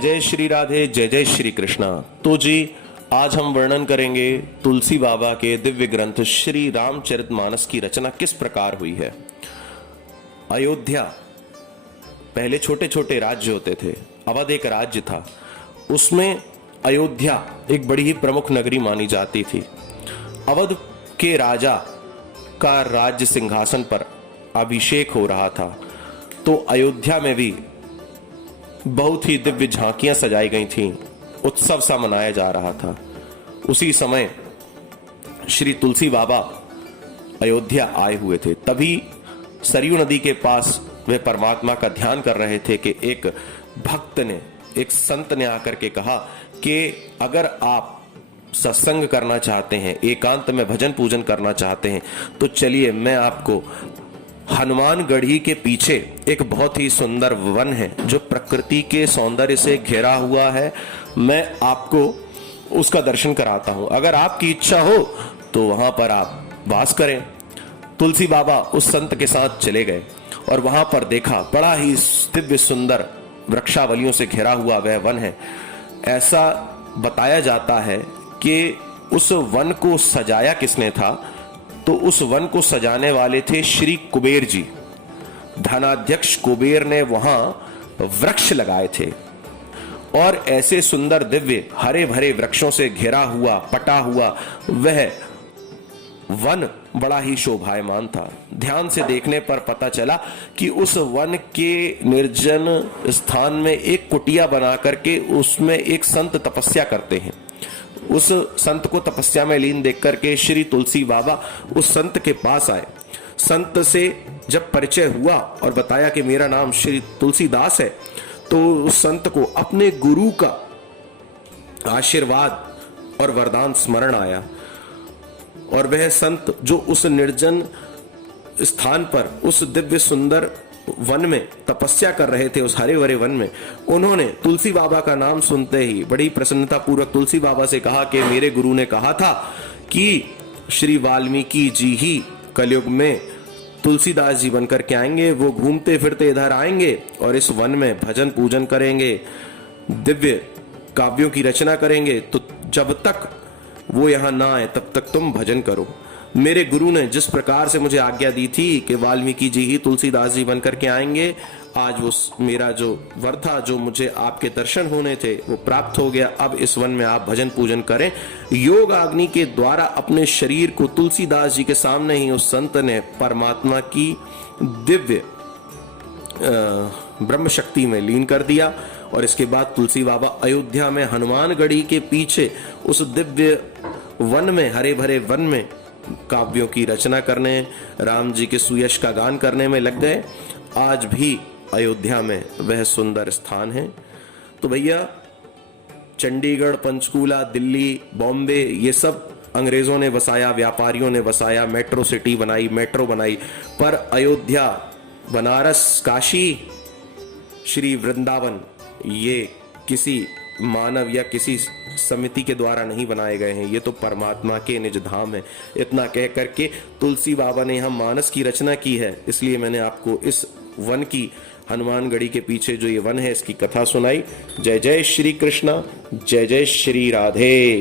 जय श्री राधे, जय जय श्री कृष्णा। तो जी आज हम वर्णन करेंगे तुलसी बाबा के दिव्य ग्रंथ श्री रामचरितमानस की रचना किस प्रकार हुई है। अयोध्या पहले छोटे छोटे राज्य होते थे। अवध एक राज्य था, उसमें अयोध्या एक बड़ी ही प्रमुख नगरी मानी जाती थी। अवध के राजा का राज्य सिंहासन पर अभिषेक हो रहा था, तो अयोध्या में भी बहुत ही दिव्य झांकियां सजाई गई थीं, उत्सव सा मनाया जा रहा था। उसी समय श्री तुलसी बाबा अयोध्या आए हुए थे। तभी सरयू नदी के पास वे परमात्मा का ध्यान कर रहे थे कि एक भक्त ने, एक संत ने आकर के कहा कि अगर आप सत्संग करना चाहते हैं, एकांत में भजन पूजन करना चाहते हैं, तो चलिए मैं आपको हनुमानगढ़ी के पीछे एक बहुत ही सुंदर वन है जो प्रकृति के सौंदर्य से घिरा हुआ है, मैं आपको उसका दर्शन कराता हूं। अगर आपकी इच्छा हो तो वहां पर आप वास करें। तुलसी बाबा उस संत के साथ चले गए और वहां पर देखा बड़ा ही दिव्य सुंदर वृक्षावलियों से घिरा हुआ वह वन है। ऐसा बताया जाता है कि उस वन को सजाया किसने था, तो उस वन को सजाने वाले थे श्री कुबेर जी। धनाध्यक्ष कुबेर ने वहां वृक्ष लगाए थे और ऐसे सुंदर दिव्य हरे भरे वृक्षों से घिरा हुआ पटा हुआ वह वन बड़ा ही शोभायमान था। ध्यान से देखने पर पता चला कि उस वन के निर्जन स्थान में एक कुटिया बना करके उसमें एक संत तपस्या करते हैं। उस संत को तपस्या में लीन देख करके श्री तुलसी बाबा उस संत के पास आए। संत से जब परिचय हुआ और बताया कि मेरा नाम श्री तुलसीदास है, तो उस संत को अपने गुरु का आशीर्वाद और वरदान स्मरण आया और वह संत जो उस निर्जन स्थान पर उस दिव्य सुंदर वन में तपस्या कर रहे थे, उस हरे भरे वन में, उन्होंने तुलसी बाबा का नाम सुनते ही बड़ी प्रसन्नता पूर्वक तुलसी बाबा से कहा कि मेरे गुरु ने कहा था कि श्री वाल्मीकि जी ही कलयुग में तुलसीदास जी बनकर के आएंगे, वो घूमते फिरते इधर आएंगे और इस वन में भजन पूजन करेंगे, दिव्य काव्यों की रचना करेंगे, तो जब तक वो यहां ना आए तब तक तुम भजन करो। मेरे गुरु ने जिस प्रकार से मुझे आज्ञा दी थी कि वाल्मीकि जी ही तुलसीदास जी बनकर के आएंगे, आज वो मेरा जो वर था, जो मुझे आपके दर्शन होने थे, वो प्राप्त हो गया। अब इस वन में आप भजन पूजन करें। योग अग्नि के द्वारा अपने शरीर को तुलसीदास जी के सामने ही उस संत ने परमात्मा की दिव्य ब्रह्म शक्ति में लीन कर दिया। और इसके बाद तुलसी बाबा अयोध्या में हनुमानगढ़ी के पीछे उस दिव्य वन में, हरे भरे वन में काव्यों की रचना करने, राम जी के सुयश का गान करने में लग गए। आज भी अयोध्या में वह सुंदर स्थान है। तो भैया चंडीगढ़, पंचकूला, दिल्ली, बॉम्बे, ये सब अंग्रेजों ने बसाया, व्यापारियों ने बसाया, मेट्रो सिटी बनाई, मेट्रो बनाई, पर अयोध्या, बनारस, काशी, श्री वृंदावन, ये किसी मानव या किसी समिति के द्वारा नहीं बनाए गए हैं, ये तो परमात्मा के निज धाम है। इतना कह करके तुलसी बाबा ने यहाँ मानस की रचना की है, इसलिए मैंने आपको इस वन की, हनुमानगढ़ी के पीछे जो ये वन है, इसकी कथा सुनाई। जय जय श्री कृष्णा, जय जय श्री राधे।